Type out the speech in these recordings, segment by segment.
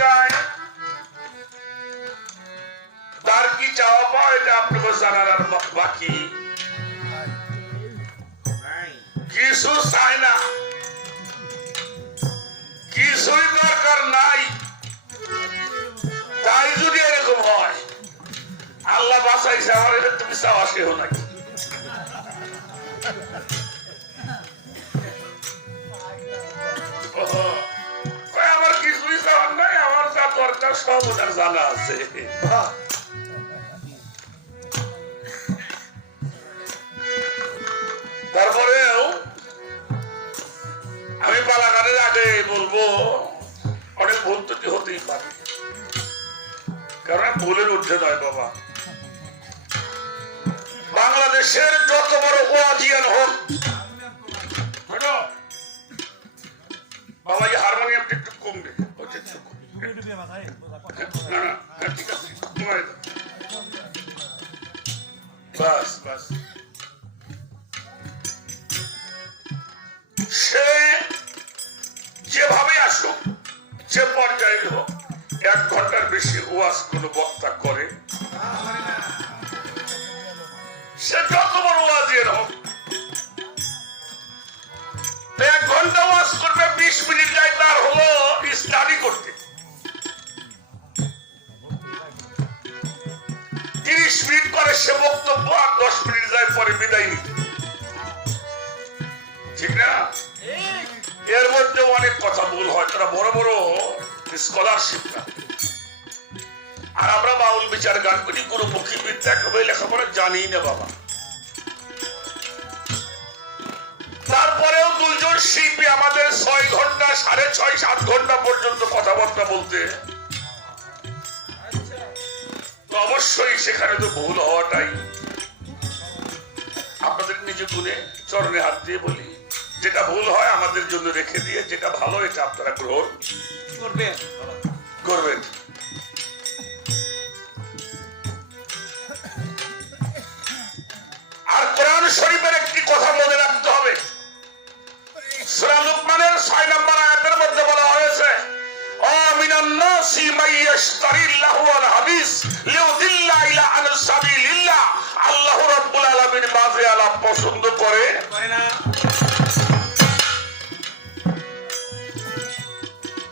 যায় তার কি চাওয়া পাওয়া এটা আপনাকে জানার আর বাকি কিছু চায় না, কিছুই দরকার নাই। তাই যদি এরকম হয়, আল্লাহ বাঁচাইছে আমার, এটা তুমি চাওয়া সেও নাই। আমার কিছুই চাওয়ার নাই, আমার যা দরকার সব ওটার জানা আছে। তারপরেও আমি বালাঘাটের আগে বলবো অনেক ভুল ত্রুটি হতেই পারে, কারণ ভুলের ঊর্ধ্বে নয় বাবা। বাংলাদেশের যত বড় ওয়াজিয়ান হোক বাবা, এই হারমোনিয়ামটা একটু কমবে, বাস বাস। সে যেভাবে আসুক, যে পর্যায়ে হোক, 1 ঘন্টার বেশি ওয়াজ কোন বক্তা করে, সে যত বড় ওয়াজির হোক, 1 ঘন্টা ওয়াজ করবে, 20 মিনিট যায় তার হলো স্টাডি করতে, 30 মিনিট করে সে বক্তব্য, আর 10 মিনিট যায় পরে বিদায় নিতে, ঠিক না? এর মধ্যে অনেক কথা ভুল হয়, তারা বড় বড় স্কলারশিপ না। আর আমরা বাউল বিচার গান করি, গুরুমুখী বিদ্যা কবে লেখাপড়া জানি না বাবা। তারপরেও 2 জন শিল্পী আমাদের 6 ঘন্টা, 6.5, 7 ঘন্টা পর্যন্ত কথাবার্তা বলতে, তো অবশ্যই সেখানে তো ভুল হওয়াটাই। আপনাদের নিজে গুণে চরণে হাত দিয়ে বলি, যেটা ভুল হয় আমাদের জন্য রেখে দিয়ে, যেটা ভালো এটা আপনারা গ্রহণ করবেন। আর কোরআন শরীফের একটি কথা মনে রাখতে হবে, সূরা লুকমানের 6 নম্বর আয়াতের মধ্যে বলা হয়েছে, আমিনান নাসি মাইয়াশতারিল লাহু ওয়াল হাদিস লিউদিল্লা ইলা আন সাবিলিল্লাহ। আল্লাহ রাব্বুল আলামিন বাজে আলাপ পছন্দ করে না।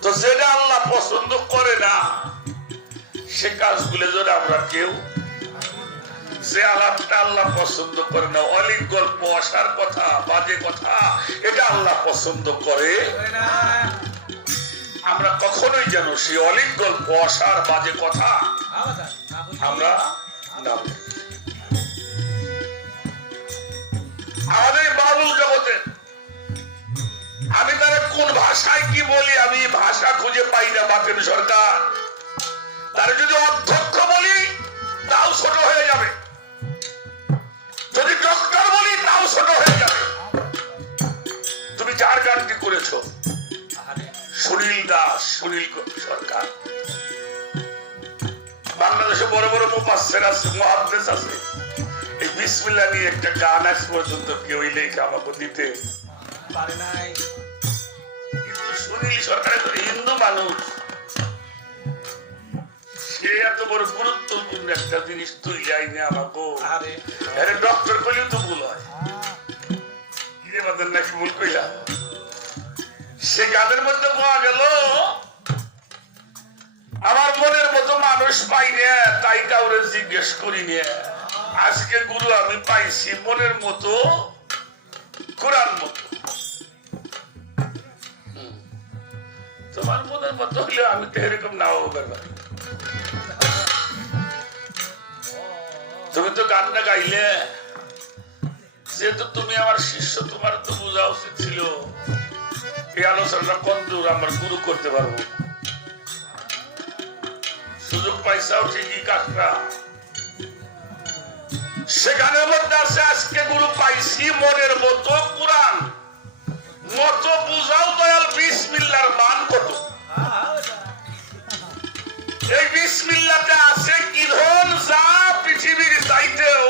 তো যেটা আল্লাহ পছন্দ করে না, সে কাজগুলো যদি আমরা কেউ, যে আলাপটা আল্লাহ পছন্দ করে না, অলিক গল্প, আসার কথা, বাজে কথা, এটা আল্লাহ পছন্দ করে না। আমরা কখনোই যেন সেই অলিক গল্প, আসার বাজে কথা আমরা না। আমাদের বাউল জগতে আমি তারা কোন ভাষায় কি বলি, আমি ভাষা খুঁজে পাই না। বাতেন সরকার তারা যদি অধ্যক্ষ বলি তাও ছোট হয়ে যাবে, যদি ডক্টর বলি তাও ছোট হয়ে যাবে। তুমি যার গানটি করেছো সুনীল দাস, সুনীল সরকার, বাংলাদেশে বড় বড় মুফাসসির আছে, মুহাদ্দিস আছে, এই বিসমিল্লাহ নিয়ে একটা গান আজ পর্যন্ত কেউ লেখা আমাকে দিতে পারে নাই। কিন্তু সুনীল সরকার তো হিন্দু মানুষ, সে এত বড় গুরুত্বপূর্ণ একটা জিনিস তুই যাইনি আমাকে, আরে ডক্টর কইলেও তো ভুল হয়, নাকি ভুল কইলাম। সে গানের মধ্যে পাওয়া গেল, আমার মনের মতো মানুষ পাই না, তাই কাউরে জিজ্ঞেস করি না। আজকে গুরু আমি পাইছি মনের মতো, কোরআন মতো। তোমার মনের মতো হইলে আমি তো এরকম নাও ব্যাপার। তুমি তো গানটা গাইলে, যেহেতু তুমি আমার শিষ্য, তোমার তো বোঝা উচিত ছিল এই আলোচনা কতদূর আমার গুরু করতে পারবো। সুযোগ পাইছাও ঠিকই কাটরা, সেখানের মধ্যে আছে আজকে গুরু পাইছি মনের মতো, কোরআন মতো বুঝাও দয়াল বিসমিল্লাহর মান কত। এই বিসমিল্লাহতে আছে কি ধন যা পৃথিবীর চাইতেও।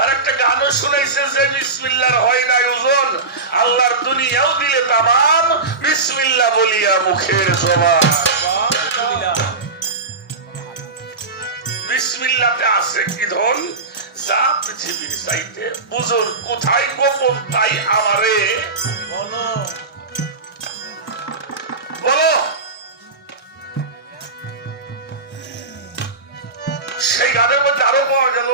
আর একটা গানও শুনাইছে যে বিসমিল্লাহর হয় না ওজন, আল্লাহর দুনিয়াও দিলে তামাম, বিসমিল্লাহ বলিয়া মুখের জবান। বিসমিল্লাহতে আছে কি ধন, যা পৃথিবীর চাইতে বুঝুন কোথায় গোপন তাই আমারে বলো বলো। সেই গানের মধ্যে আরো পাওয়া গেল,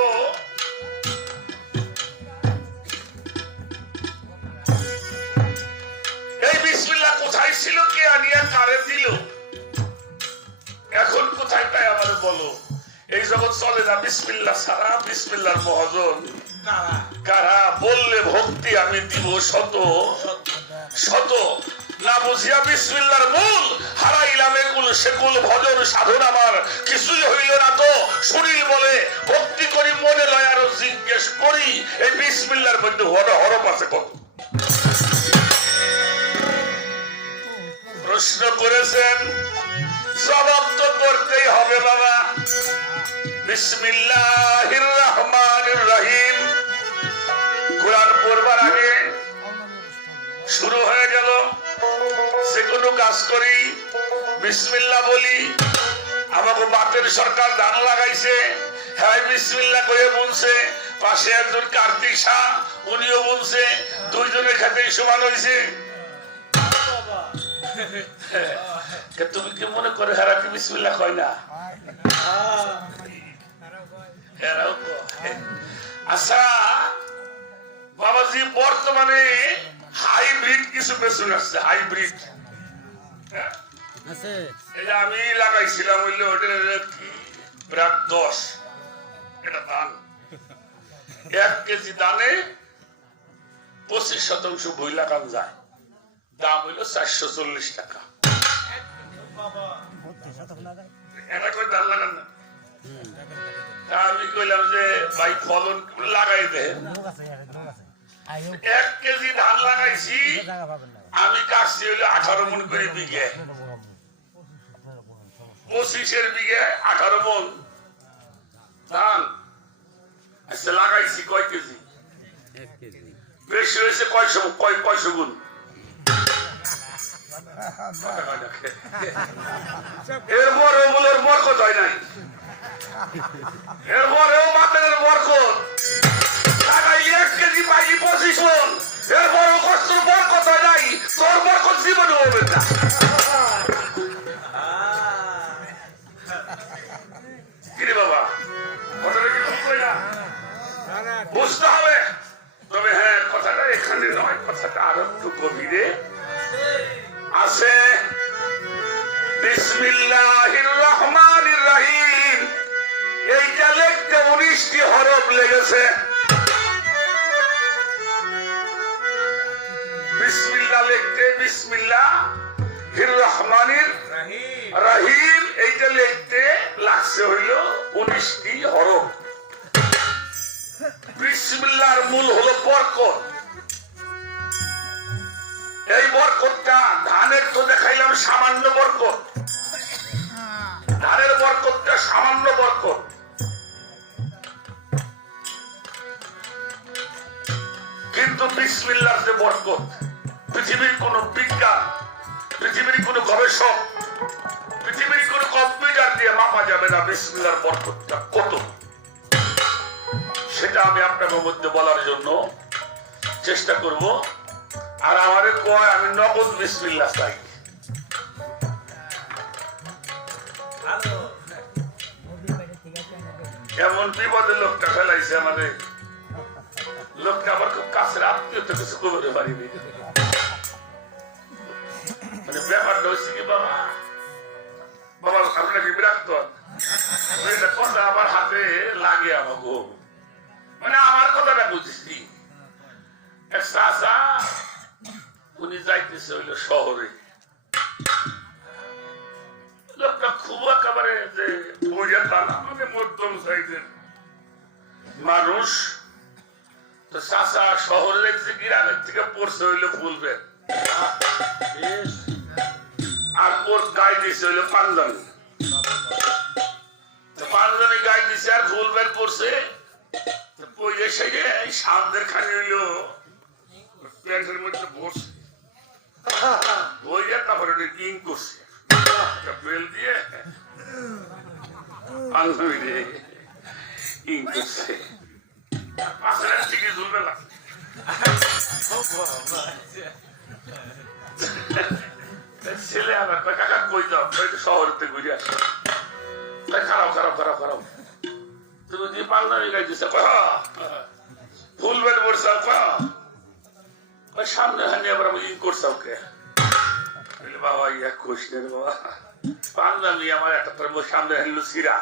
এই বিসমিল্লাহ কোথায় ছিল, কে আনিয়া কারে দিল, এখন কোথায় তাই আমারে বলো। এই জগৎ চলে না বিসমিল্লাহ ছাড়া, বিসমিল্লাহর মহাজন কারা, বললে ভক্তি আমি দিব শত শত, না বুঝিয়া বিসমিল্লাহর মূল হারাইলাম একুল সেকুল, ভজন সাধন আমার কিছুই হইল না তো, শরীর বলে ভক্তি করি মনে লয় আরো জিজ্ঞেস করি, এই বিসমিল্লাহর মধ্যে হরফ আছে কত। প্রশ্ন করেছেন, জবাব তো করতেই হবে বাবা। বিসমিল্লাহির রহমানির রহিম কোরআন পড়বার আগে শুরু হয়ে গেল, যে কোনো কাজ করি বিসমিল্লাহ বলি। আমাকে বাতের সরকার ধান লাগাইছে, হ্যাঁ বিসমিল্লাহ করে বলছে, পাশে একজন কার্তিক শাহ উনিও বলছে, দুইজনের ক্ষেত্রে সমান হয়েছে। তুমি কি মনে করে হেরা কি বিসমিল্লাহ কয় না? আচ্ছা বাবাজি, বর্তমানে হাইব্রিড কিছু বেসন আসছে, হাইব্রিড এটা আমি লাগাইছিলাম, হইলে ওটা কি প্রায় 10 এটা ধান, 1 কেজি দানে 25% বই লাগান যায়, দাম হইল 440 টাকা। এটা কই ধান লাগান না, আমি কইলাম যে ভাই ফলন লাগাই দে। 1 কেজি ধান লাগাইছি আমি, কাটছি হইলো 18 মন করে বিঘে, 25 বিঘে 18 মন ধান। আচ্ছা লাগাইছি কয় কেজি, বেশি হয়েছে কয়শো গুণ। এরপরেও মূলের বরকত হয় নাই, এরপরেও মাতের বরকত লাগাইলি 1 কেজি পাইলি 25 মন, এরপরেও কষ্টর বরকত হয় নাই, তোর বরকত জীবনে হবে না। কিরে বাবা, কথাটা কি ঠিক হয় না? বুঝতে হবে। তবে হ্যাঁ, কথাটা এখানে নয়, কথাটা আরো একটু গভীরে আছে। বিসমিল্লাহির রহমানির রহিম এইটা লিখতে 19টি হরফ লেগেছে। বিসমিল্লাহ লিখতে বিসমিল্লাহির রহমানির রহিম এইটা লিখতে লাগছে হইল 19টি হরফ। বিসমিল্লাহর মূল হলো বরকত। এই বরকতটা ধানের তো দেখাইলাম সামান্য বরকত, ধানের বরকতটা সামান্য বরকত, কিন্তু বিসমিল্লাহর যে বরকত, পৃথিবীর কোন বিজ্ঞান, পৃথিবীর কোন গবেষক, পৃথিবীর কোন কম্পিউটার দিয়ে মাপা যাবে না বিসমিল্লাহর বরকতটা কত। সেটা আমি আপনাদের মধ্যে বলার জন্য চেষ্টা করব। আর আমাদের কয় আমি নগদ বিসমিল্লাহ চাই। এমন বিপদে লোকটা ফেলাইছে আমাদের, লোকটা আবার খুব কাছের আত্মীয়, তো কিছু করতে পারিনি। মানে ব্যাপারটা হচ্ছে কি বাবা, বাবা আপনাকে বিরক্ত কথা আমার হাতে লাগে আমাকে, মানে আমার কথাটা বুঝছি। উনি যাইতেছে হইল শহরে, লোকটা খুব একেবারে যে বইয়া তালা, মানে মধ্যম সাইজের মানুষ। তো চাষা শহরে দেখছে গ্রামের থেকে পড়ছে হইল ফুলবে, আর ওর গায়ে দিছে হইল পাঞ্জাবি, পাঞ্জাবি গায়ে দিছে আর ফুলবের পড়ছে। সামনের খানি হইল প্যান্টের মধ্যে বসে, ওই যে তারপরে ইং করছে বেল দিয়ে ইং করছে পাশের দিকে ঝুলবে না ছেলে আবার কাকা কই যাও শহরেতে ঘুরে আসে খারাপ খারাপ খারাপ খারাপ তুমি যে পাঞ্জাবি গাইতেছ ফুল বেল পড়ছাও সামনে হানি আবার আমি ইং করছাও কে বাবা ইয়া কোশ নেন বাবা পাঞ্জাবি আমার একটা সামনে হানলো সিরা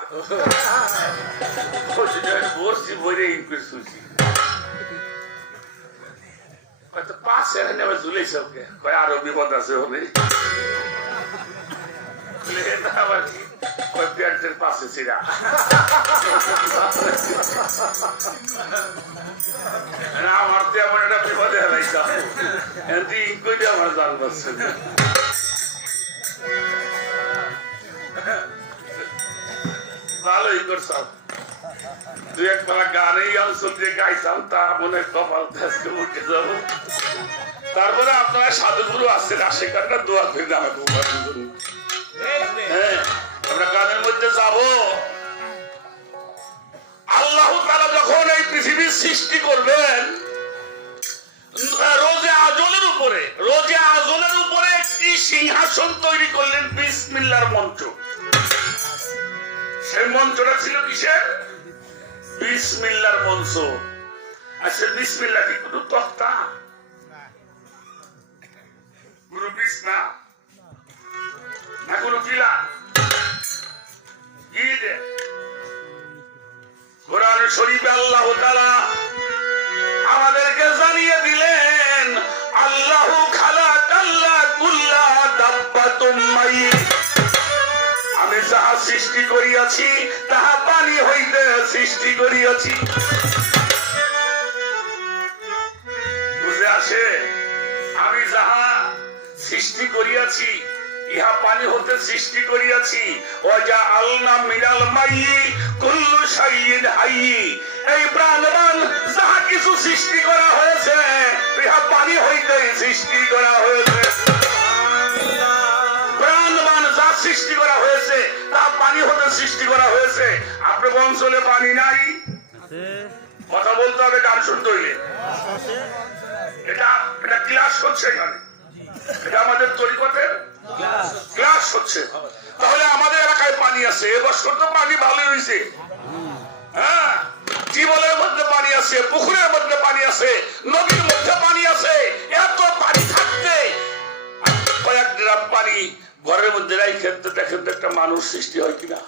বসছি বইরে ইং করে শুনছি হয়তো পাশে হানি আবার ঝুলেছ ওকে কয় আরো বিপদ আছে হবে আবার কি প্যান্টের পাশে সিরা আমার তো এমন একটা বিপদে হারাইতাম আমার জান পাচ্ছে ভালোই করছাম দু এক বেলা গানেই অঞ্চল দিয়ে গাইতাম তা মনে কপাল আজকে উঠে যাবো তারপরে আপনারা সাধুগুরু আসছেন আশেখানটা দোয়া করে আমাকে উপার্জন করুন হ্যাঁ আমরা গানের মধ্যে যাব আল্লাহ তাআলা যখন এই পৃথিবীর সৃষ্টি করবেন রোজে আজলের উপরে একটি সিংহাসন তৈরি করলেন বিসমিল্লাহর মন্ত্র সেই মন্ত্রটা ছিল কিসের বিসমিল্লাহর মন্ত্র আচ্ছা বিসমিল্লাহ কি কোনো তক্তা কোনো বিছনা না কোনো পিলা কোরআন শরীফে আল্লাহ তাআলা আমাদেরকে জানিয়ে দিলেন আল্লাহু খালাকাল্লা কুল্লা দাব্বাতুম মাইয়্যিত আমি যাহা সৃষ্টি করিয়াছি তাহা পানি হইতে সৃষ্টি করিয়াছি বুঝে আসে আমি যাহা সৃষ্টি করিয়াছি ইহা পানি হতে সৃষ্টি করিয়াছি ওয়াজা আলনা মিনাল মাইয়্যি কুল্লু শাইইন হাইয়্যি এই প্রাণবান যাহা কিছু সৃষ্টি করা হয়েছে ইহা পানি হইতে সৃষ্টি করা হয়েছে প্রাণবান যা সৃষ্টি করা হয়েছে তা পানি হতে সৃষ্টি করা হয়েছে আপনার অঞ্চলে পানি নাই কথা বলতে হবে গান শুনতে হইলে এটা ক্লাস হচ্ছে এখানে এটা আমাদের তরিকতের ক্লাস হচ্ছে তাহলে আমাদের এলাকায় পানি আছে এবছর তো পানি ভালোই হয়েছে হ্যাঁ টিউবওয়েলের মধ্যে পানি আছে পুকুরের মধ্যে পানি আছে নদীর মধ্যে পানি আছে এত পানি থাকতে কয়েক ড্রাম পানি ঘরের মধ্যে রাখেন তো দেখেন তো একটা মানুষ সৃষ্টি হয় কিনা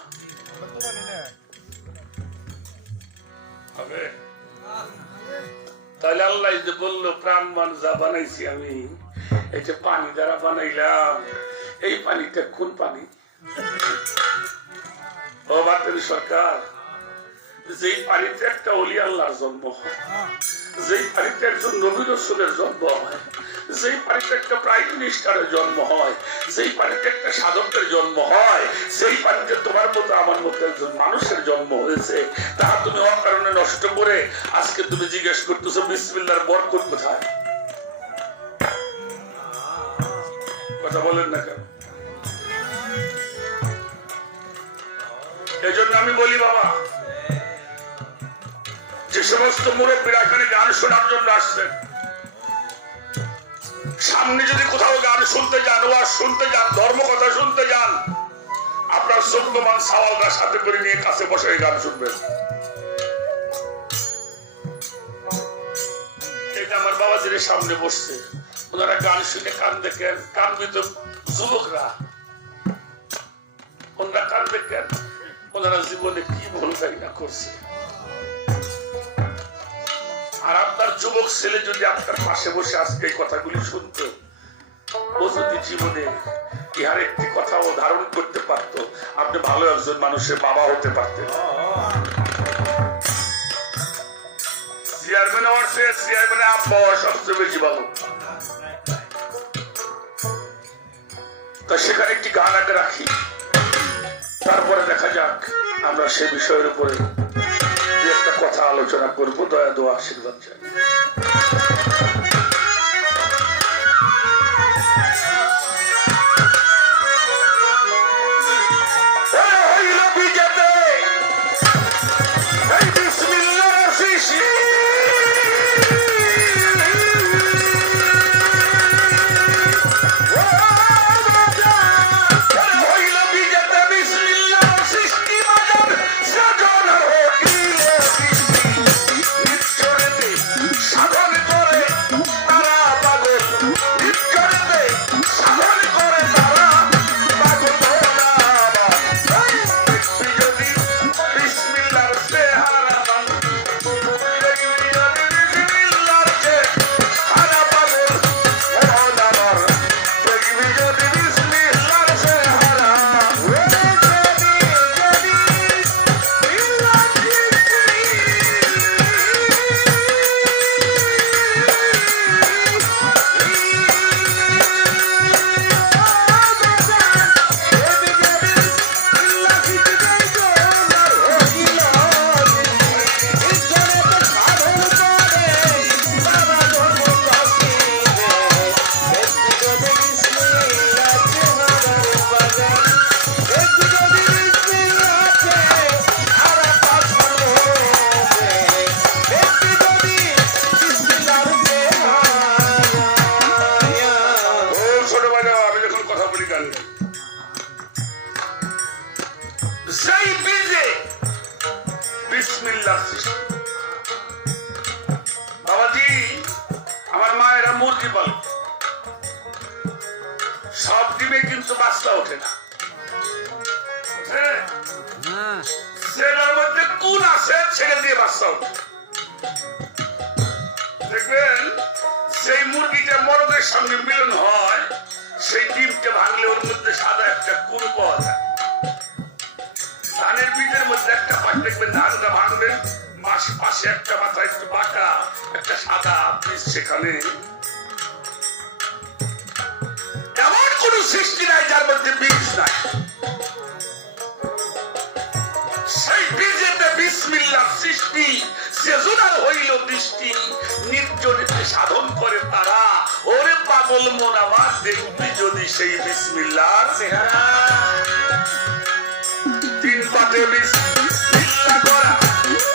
হবে তাহলে আল্লাহ যে বললো প্রাণবান যা বানাইছি আমি এই যে পানি দ্বারা বানাইলাম এই পানিটা কোন পানি ও বাতের সরকার যেই পানিতে একটা ওলি আল্লাহর জন্ম হয় যেই পানিতে একজন নবী রাসূলের জন্ম হয় যেই পানিতে একটা প্রাইম মিনিস্টারের জন্ম হয় যেই পানিতে একটা সাধকের জন্ম হয় সেই পানিতে তোমার মতো আমার মতো একজন মানুষের জন্ম হয়েছে তা তুমি অকারণে নষ্ট করে আজকে তুমি জিজ্ঞেস করতেছো বিসমিল্লাহর বরকত কোথায় কথা বলেন না কেন এই জন্য আমি বলি বাবা যে সমস্ত মুরব্বীরা এখানে গান শোনার জন্য আসছেন সামনে যদি কোথাও গান শুনতে যান ওয়াজ শুনতে যান ধর্ম কথা শুনতে যান আপনার সত্যমান সাওয়ালরা সাথে করে নিয়ে কাছে বসে গান শুনবেন এটা আমার বাবাজির সামনে বসছে ওনারা গান শুনে কান দেখেন কানবি তো যুবকরা ওনারা কান দেখেন ওনারা জীবনে কি ভুল না করছে আর আপনার যুবক ছেলে যদি আপনার পাশে বসে আজকে এই কথাগুলি শুনতো ও যদি জীবনে ইহার একটি কথাও ধারণ করতে পারত আপনি ভালো একজন মানুষের বাবা হতে পারতেন চেয়ারম্যান হওয়ারছে চেয়ারম্যানে আব্বা সবচেয়ে বেশি ভালো তা সেখানে একটি গান আগে রাখি তারপরে দেখা যাক আমরা সে বিষয়ের উপরে একটা কথা আলোচনা করবো দয়া দোয়া আশীর্বাদ চাই সেই বীজে বিসমিল্লাহ সৃষ্টি। বাবাজি, আমার মায়েরা মুরগি পালে, সব ডিমে কিন্তু বাচ্চা ওঠে না। সেটার মধ্যে কোন আছে ছেড়ে দিয়ে বাচ্চা ওঠে। দেখবেন সেই মুরগিটা মরদের সঙ্গে মিলন হয়, সেই ডিমটা ভাঙলে ওর মধ্যে সাদা একটা কোন পাওয়া যায়। ধানের বীজের মধ্যে একটা পাট দেখবেন, ধানটা ভাঙবেন, পাশে একটা মাথা একটু বাঁকা, একটা সাদা বীজ। সেখানে এমন কোন সৃষ্টি নাই যার মধ্যে বীজ নাই। সেই বীজেতে বিসমিল্লাহ সৃষ্টি। সেজনার হইল দৃষ্টি, নির্জনীতে সাধন করে তারা। ওরে পাগল মন আমার, দেখবি যদি সেই বিসমিল্লাহ চেহারা। তিন পাটে বিসমিল্লাহ করা,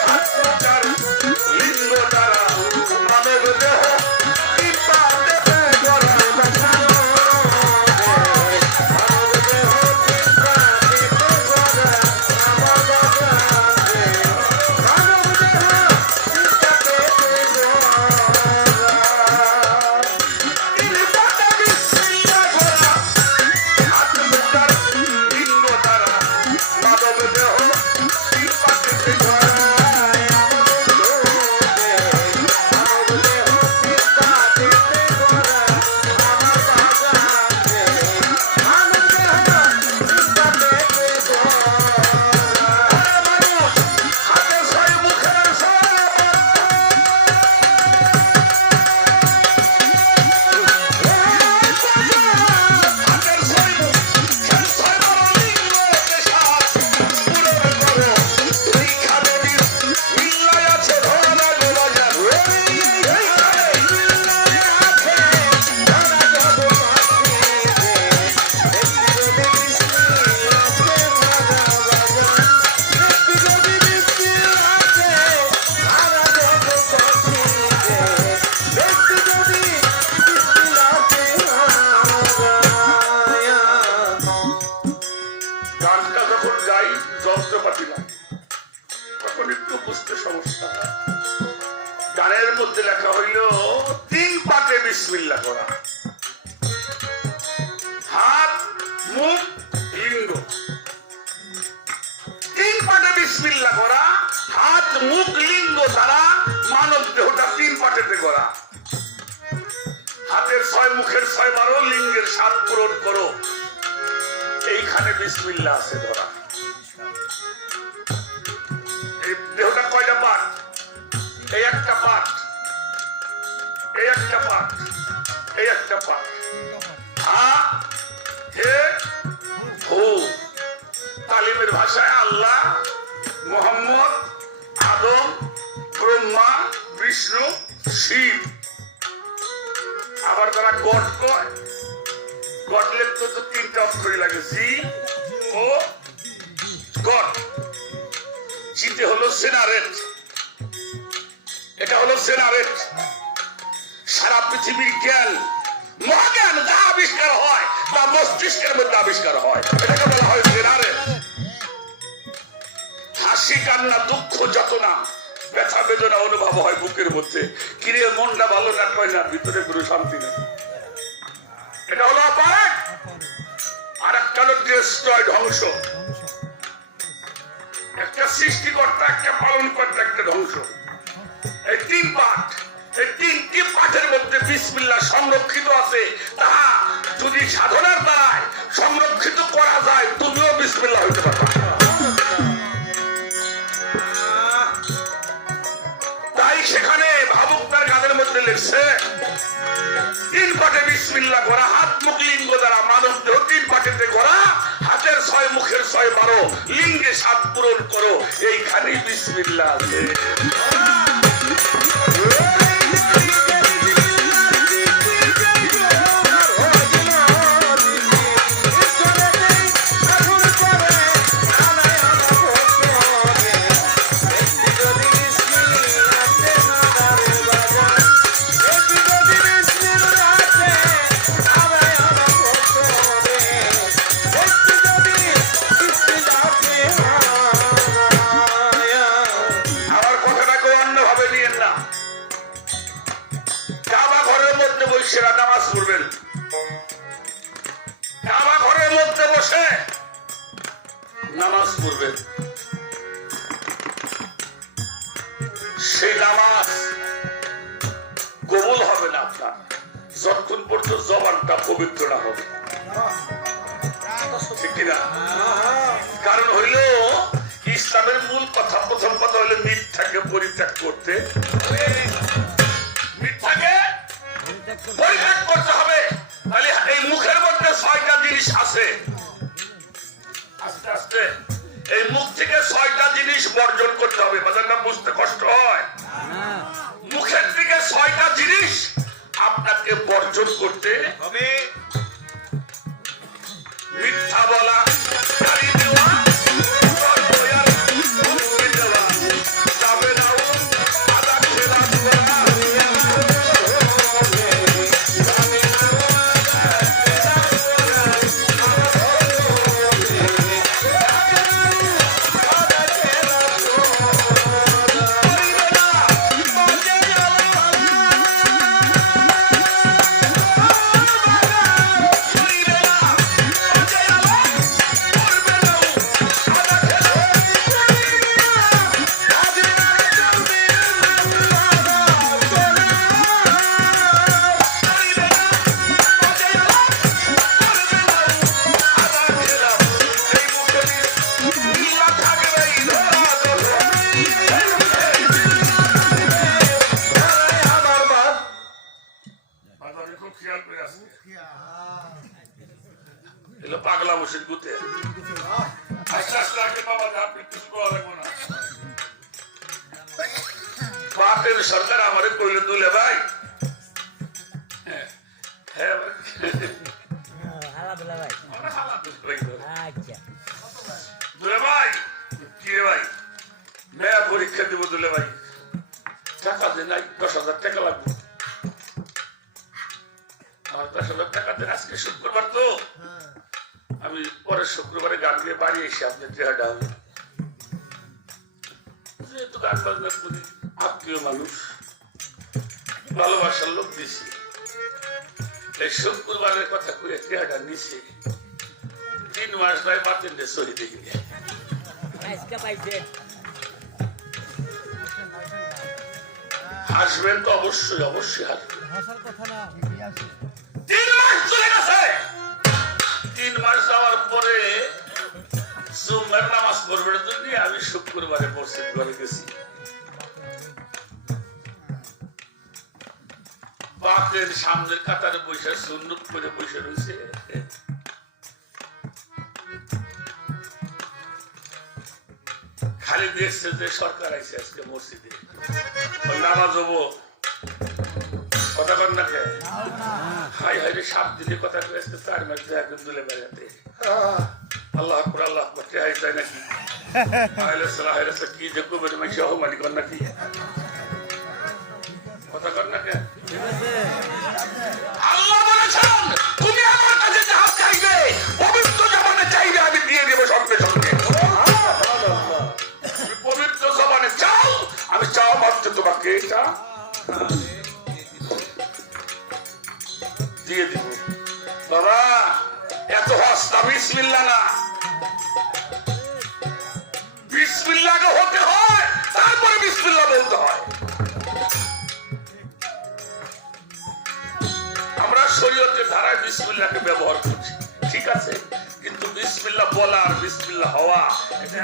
হাত প্রকার লিঙ্গ দ্বারা মানব দেহ। তিন পাটে করা যন্ত্রপাতি লাগে, তখন একটু বুঝতে সমস্যা হয়। গানের মধ্যে লেখা হইল তিন পাটে বিসমিল্লাহ করা, হাত মুখ লিঙ্গ। তিন পাটে বিসমিল্লাহ করা, হাত মুখ লিঙ্গ দ্বারা মানব দেহটা তিন পাটেতে করা। হাতের 6, মুখের 6 বারো, লিঙ্গের 7 পূরণ করো। এইখানে বিসমিল্লাহ আছে ধরা। এই দেহটা কয়টা পাট? এই একটা পাট, এই একটা পাট, এই একটা পাট। হা হে হু, তালিমের ভাষায় আল্লাহ, মোহাম্মদ, আদম, ব্রহ্মা, বিষ্ণু, শিব। আবার তারা গড কয়, গড লিখতে তো 3টা অক্ষরই লাগে, জি ও গড। জিতে হলো জেনারেট, এটা হলো জেনারেট। সারা পৃথিবীর জ্ঞান, মহাজ্ঞান যা আবিষ্কার হয় তা মস্তিষ্কের মধ্যে আবিষ্কার হয়, এটাকে বলা হয় জেনারেট। হাসি, কান্না, দুঃখ, যাতনা, ব্যথা বেদনা অনুভব হয় বুকের মধ্যে। কিরে মনটা ভালো না, কয় না, ভিতরে কোনো শান্তি নেই। এটা হলো অপারেট। আর একটা হলো ডিস্ট্রয়, ধ্বংস। একটা সৃষ্টিকর্তা, একটা পালন কর্তা, একটা ধ্বংস। এই 3 পাঠ, এই 3টি পাঠের মধ্যে বিসমিল্লাহ সংরক্ষিত আছে। তাহা যদি সাধনার দ্বারায় সংরক্ষিত করা যায়, তুমিও বিসমিল্লাহ হইতে পারবা। তাই সেখানে ভাবুক তার গানের মধ্যে লিখছে 3 পাঠে বিসমিল্লাহ করা, হাত মুখ লিঙ্গ দ্বারা মানব দেহ 3 পাঠেতে করা। হাতের 6, মুখের 6 বারো, লিঙ্গে 7 পূরণ করো। এইখানে বিসমিল্লাহ আছে। Yeah. নামাজ পড়বেন, সেই নামাজ কবুল হবে না আপনার যতক্ষণ পর্যন্ত জবানটা পবিত্র না হবে, ঠিক কিনা? কারণ হইল ইসলামের মূল কথা, প্রথম কথা হইলো মিথ্যাকে পরিত্যাগ করতে, মিথ্যাকে পরিত্যাগ করতে হবে। তাহলে এই মুখের মধ্যে 6টা জিনিস আছে, আস্তে আস্তে এই মুখ থেকে 6টা জিনিস বর্জন করতে হবে। বাজারটা বুঝতে কষ্ট হয়। মুখের থেকে 6টা জিনিস আপনাকে বর্জন করতে হবে। মিথ্যা বলা, গালি দেওয়া, পাগলা বসে গুতে আস্তে আস্তে আগে বাবা আপনি কিছু করা লাগবো না। বাপের সরকার আমারে কইলে দুলে ভাই, দুলে ভাই কি রে ভাই, মেয়া পরীক্ষা দিব দুলে ভাই, টাকা দে নাই, 10,000 টাকা লাগবে। আমার 10,000 টাকা দেন, আজকে শুক্রবার তো, আমি পরের শুক্রবারে গান গিয়ে বাড়ি এসে আপনার চেহারা হবে, যেহেতু গান বাজনা করি, আত্মীয় মানুষ, ভালোবাসার লোক দিছি, এই শুক্রবারের কথা করে চেহারা নিছে 3 মাস ভাই বাতেন সহি দেখি হাসবেন তো অবশ্যই, অবশ্যই হাসবেন। 3 মাস চলে গেছে, 3 মাস যাওয়ার পরে জুমার নামাজ পড়বার জন্য আমি শুক্রবারে মসজিদ ঘরে গেছি। বাপের সামনের কাতারে বসে সুন্নত করে বসে রয়েছে, খালি দেখছে যে সরকার আইছে আজকে মসজিদে, নামাজ হবো, কথা কর না কে হাই হাই রে 7 দিনে কথা কয়ে আজকে 4 মাস ধরে একদম দুলে বেড়াতে। আল্লাহ আকবার, আল্লাহ আকবার, কে হাই যায় নাকি আইলে সালাহ আইলে কি দেখবো বলে মাইশা হো মালিক কর নাকি, কথা কর না কে? আল্লাহ বলেছেন তুমি আমার কাছে যা চাইবে, পবিত্র জবানে চাইবে, আমি দিয়ে দেব সঙ্গে সঙ্গে। পবিত্র জবানে চাও, আমি চাও মাত্র তোমাকে এটা দিয়ে দিব। বাবা এত হস্তা বিসমিল্লাহ না, বিসমিল্লাহকে হতে হয়, তারপরে বিসমিল্লাহ বলতে হয়। আমরা শরীয়তের ধারায় বিসমিল্লাহকে ব্যবহার করছি, ঠিক আছে, কিন্তু বিসমিল্লাহ বলা আর বিসমিল্লাহ হওয়া এটা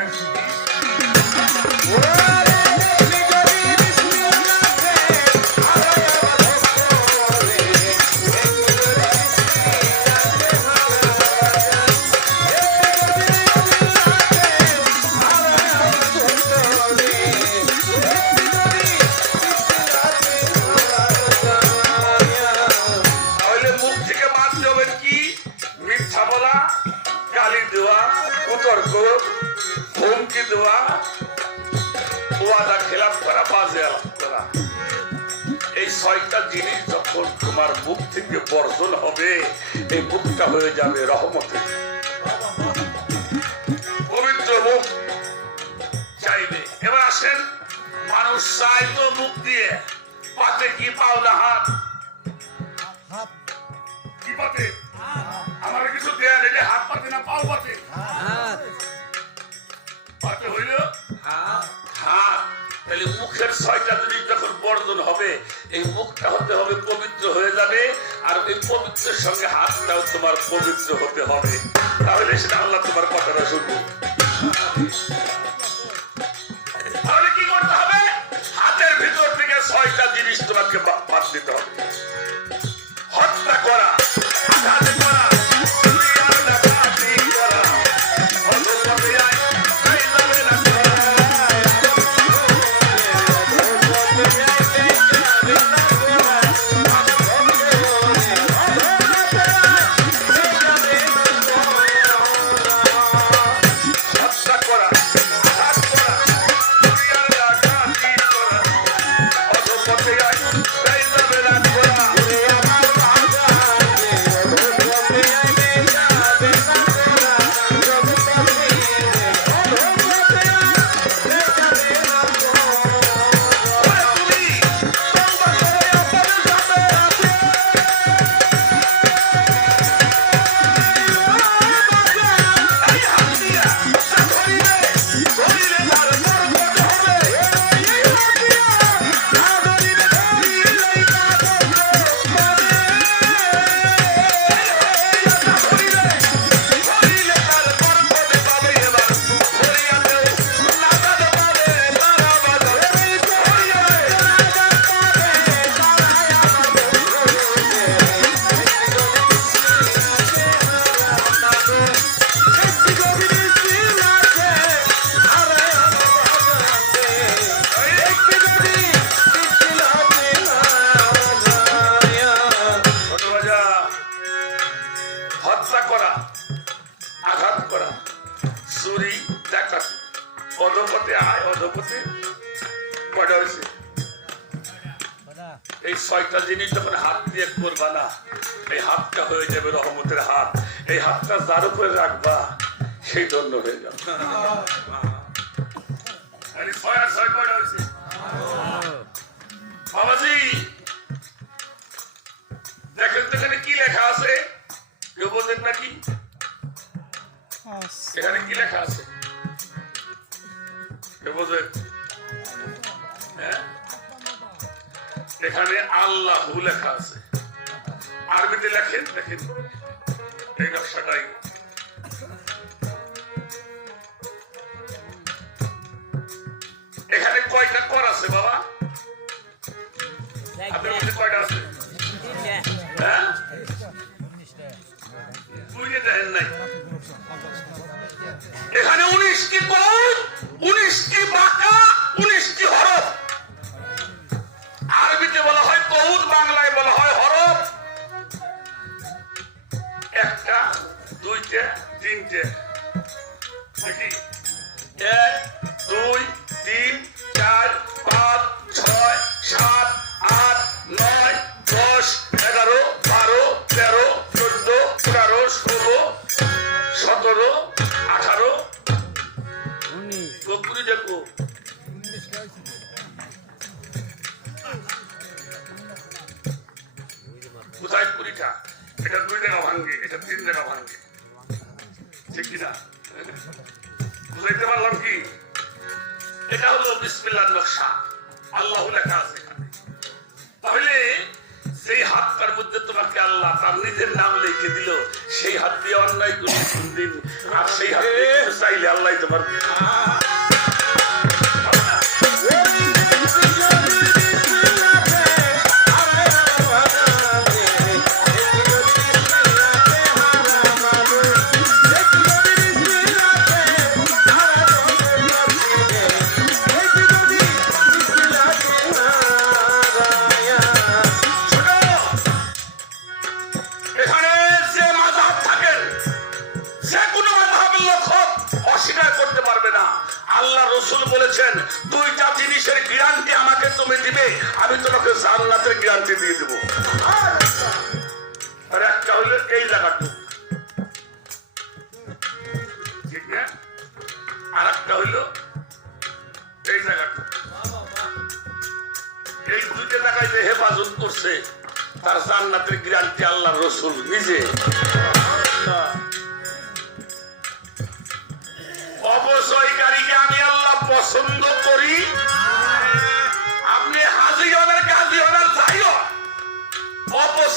হুমকি দেওয়া, ওয়াদা খেলাফ করা, বাজে আলাপ করা, এই 6টা জিনিস যখন তোমার মুখ থেকে বর্জন হবে, এই মুখটা হয়ে যাবে রহমতের পবিত্র মুখ চাইবে। এবার আসেন, মানুষ চাই তো মুখ দিয়ে, পাতে কি পাও না হাত, কি পাতে আমার কিছু দেয়া নেই, হাত পাতে না পাও পাতে, মুখের 6টা জিনিস যখন বর্জন হবে এই মুখটা হতে হবে পবিত্র হয়ে যাবে আর এই পবিত্রের সঙ্গে হাতটাও তোমার পবিত্র হতে হবে তাহলে সেটা আল্লাহ তোমার কথাটা শুনবে তাহলে কি করতে হবে হাতের ভিতর থেকে 6টা জিনিস তোমাকে বাদ দিতে হবে হত্যা করা আঘাত করা এই 6টা জিনিস যখন হাত দিয়ে করবা না এই হাতটা হয়ে যাবে রহমতের হাত এই হাতটা যার উপরে রাখবা সেই ধন্য হয়ে যাবে বাবাজি দেখেন তো এখানে কি লেখা আছে কেউ বলছেন নাকি এখানে কি লেখা আছে কেউ বলছেন হ্যাঁ এখানে আল্লাহ লেখা আছে আরবিতে লেখেন দেখেন এই নকশাটাই এখানে কয়টা কর আছে বাবা আপনার মধ্যে কয়টা আছে হ্যাঁ বুঝে দেখেন নাই এখানে 19টি কর 19টি বাঁকা 19টি হরফ আরবিতে বলা হয় কৌদ বাংলায় বলা হয় হরফ একটা দুইটা তিনটে নাকি 1 2 3 4 5 6 7 8 9 10 11 12 13 14 15 16 17 18 19 দেখো কোথায় 20টা এটা 2 জায়গা ভাঙবে এটা 3 জায়গা ভাঙবে ঠিক কিনা বুঝাইতে পারলাম কি এটা হলো বিসমিল্লাহর নকশা আল্লাহ লেখা আছে তাহলে সেই হাতটার মধ্যে তোমাকে আল্লাহ তার নিজের নাম লিখে দিল সেই হাত দিয়ে অন্যায় করলে কোনদিন আর সেই হাত দিয়ে চাইলে আল্লাহ তোমার বলেছেন 2টা জিনিসের গ্যারান্টি আমাকে তুমি দিবে আমি তোমাকে জান্নাতের গ্যারান্টি দিয়ে দেব আর একটা হলো এই জায়গাটুকু ঠিক না আর একটা হলো এই জায়গাটুকু এই 2টা জায়গায় যে হেফাজত করছে তার জান্নাতের গ্যারান্টি আল্লাহর রাসূল নিজে অবশ্যই গাড়িকে আমি আল্লাহ পছন্দ করি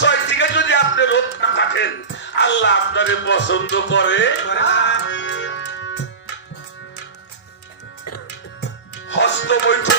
ছয় থেকে যদি আপনি রোধ না থাকেন আল্লাহ আপনারে পছন্দ করে হস্ত বৈঠক